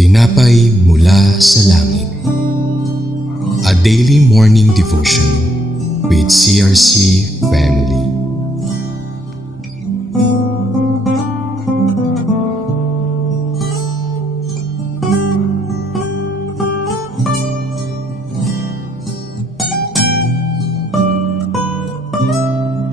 Tinapay mula sa langit. A daily morning devotion with CRC Family.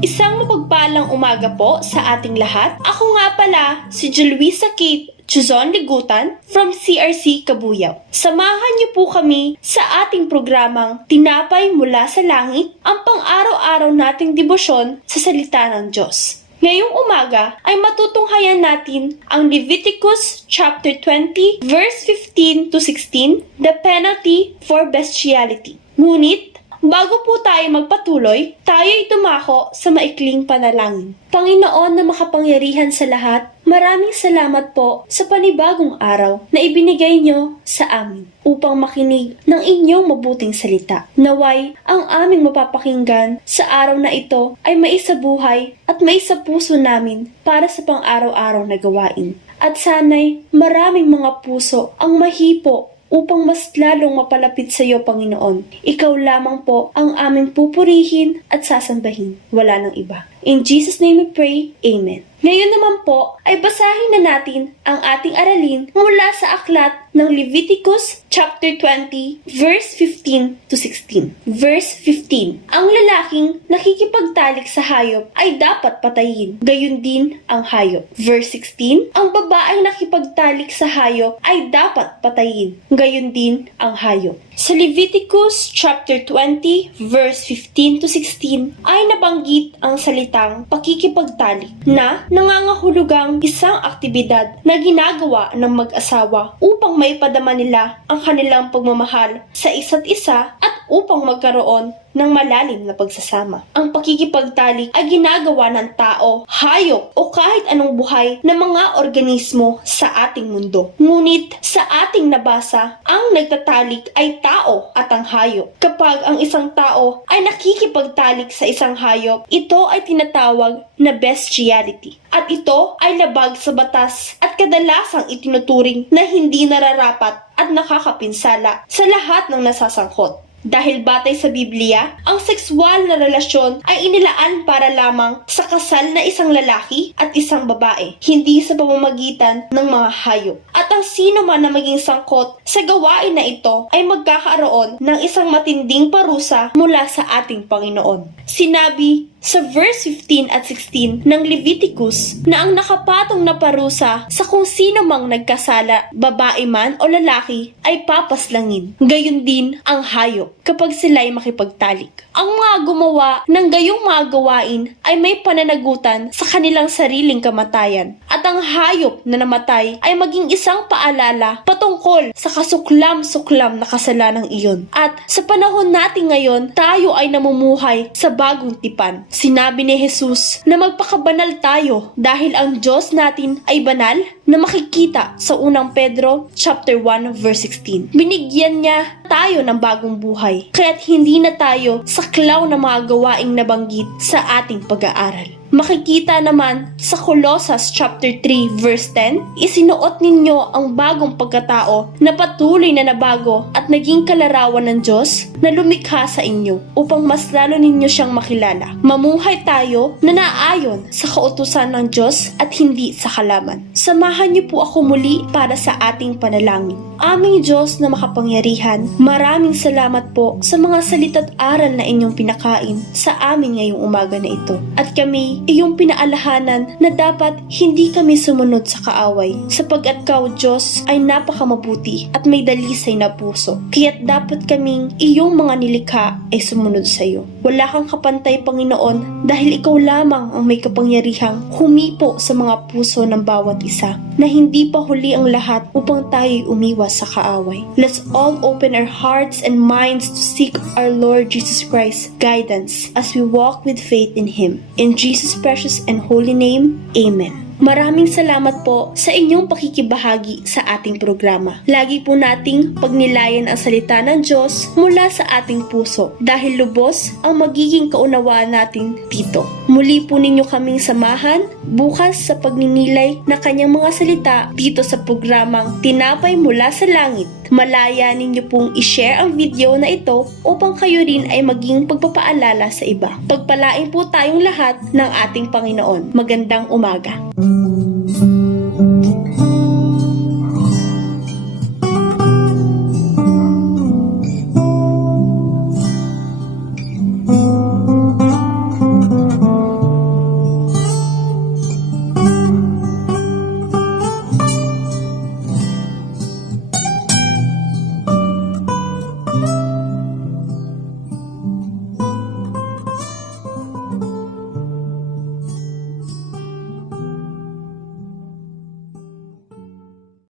Isang mapagpalang umaga po sa ating lahat. Ako nga pala si Jeluisa Kate Chuzon Ligutan from CRC Cabuyao. Samahan niyo po kami sa ating programang Tinapay mula sa Langit, ang pang-araw-araw nating debosyon sa salita ng Diyos. Ngayong umaga ay matutunghayan natin ang Leviticus chapter 20 verse 15 to 16, the penalty for bestiality. Ngunit bago po tayo magpatuloy, tayo'y tumako sa maikling panalangin. Panginoon na makapangyarihan sa lahat, maraming salamat po sa panibagong araw na ibinigay niyo sa amin upang makinig ng inyong mabuting salita. Naway, ang aming mapapakinggan sa araw na ito ay maisabuhay at maisapuso namin para sa pang-araw-araw na gawain. At sana'y maraming mga puso ang mahipo upang mas lalong mapalapit sa iyo, Panginoon. Ikaw lamang po ang aming pupurihin at sasambahin. Wala nang iba. In Jesus' name we pray, Amen. Ngayon naman po ay basahin na natin ang ating aralin mula sa aklat ng Leviticus chapter 20 verse 15 to 16. Verse 15. Ang lalaking nakikipagtalik sa hayop ay dapat patayin, gayon din ang hayop. Verse 16. Ang babaeng nakipagtalik sa hayop ay dapat patayin, gayon din ang hayop. Sa Leviticus chapter 20 verse 15 to 16 ay nabanggit ang salitang pakikipagtalik na nangangahulugang isang aktibidad na ginagawa ng mag-asawa upang maipadama nila ang kanilang pagmamahal sa isa't isa at upang magkaroon ng malalim na pagsasama. Ang pakikipagtalik ay ginagawa ng tao, hayop o kahit anong buhay na mga organismo sa ating mundo. Ngunit sa ating nabasa, ang nagtatalik ay tao at ang hayop. Kapag ang isang tao ay nakikipagtalik sa isang hayop, ito ay tinatawag na bestiality. At ito ay labag sa batas at kadalasang itinuturing na hindi nararapat at nakakapinsala sa lahat ng nasasangkot. Dahil batay sa Biblia, ang sexual na relasyon ay inilaan para lamang sa kasal na isang lalaki at isang babae, hindi sa pamamagitan ng mga hayop. At ang sino man na maging sangkot sa gawain na ito ay magkakaroon ng isang matinding parusa mula sa ating Panginoon. Sinabi sa verse 15 at 16 ng Leviticus na ang nakapatong na parusa sa kung sino mang nagkasala, babae man o lalaki, ay papaslangin. Gayon din ang hayop kapag sila'y makipagtalik. Ang mga gumawa ng gayong mga gawain ay may pananagutan sa kanilang sariling kamatayan. At ang hayop na namatay ay maging isang paalala patungkol sa kasuklam-suklam na kasalanang iyon. At sa panahon natin ngayon, tayo ay namumuhay sa bagong tipan. Sinabi ni Jesus na magpakabanal tayo dahil ang Diyos natin ay banal na makikita sa unang Pedro chapter 1 verse 16. Binigyan niya tayo ng bagong buhay, kaya't hindi na tayo saklaw ng mga gawaing nabanggit sa ating pag-aaral. Makikita naman sa Colossus chapter 3 verse 10, isinuot ninyo ang bagong pagkatao na patuloy na nabago at naging kalarawan ng Diyos na lumikha sa inyo upang mas lalo ninyo siyang makilala. Mamuhay tayo na naayon sa kautusan ng Diyos at hindi sa kalaman. Samahan niyo po ako muli para sa ating panalangin. Aming Diyos na makapangyarihan, maraming salamat po sa mga salita't aral na inyong pinakain sa amin ngayong umaga na ito. At kami iyong pinaalahanan na dapat hindi kami sumunod sa kaaway, sapagkat Kau, Diyos, ay napakamabuti at may dalisay na puso. Kaya't dapat kaming iyong mga nilikha ay sumunod sa iyo. Wala kang kapantay, Panginoon, dahil ikaw lamang ang may kapangyarihang humipo sa mga puso ng bawat isa, na hindi pa huli ang lahat upang tayo'y umiwas sa kaaway. Let's all open our hearts and minds to seek our Lord Jesus Christ's guidance as we walk with faith in Him. In Jesus' precious and holy name, Amen. Maraming salamat po sa inyong pakikibahagi sa ating programa. Lagi po nating pagnilayan ang salita ng Diyos mula sa ating puso dahil lubos ang magiging kaunawaan natin dito. Muli po ninyo kaming samahan bukas sa pagninilay na kanyang mga salita dito sa programang Tinapay Mula sa Langit. Malaya ninyo pong i-share ang video na ito upang kayo rin ay maging pagpapaalala sa iba. Pagpalain po tayong lahat ng ating Panginoon. Magandang umaga.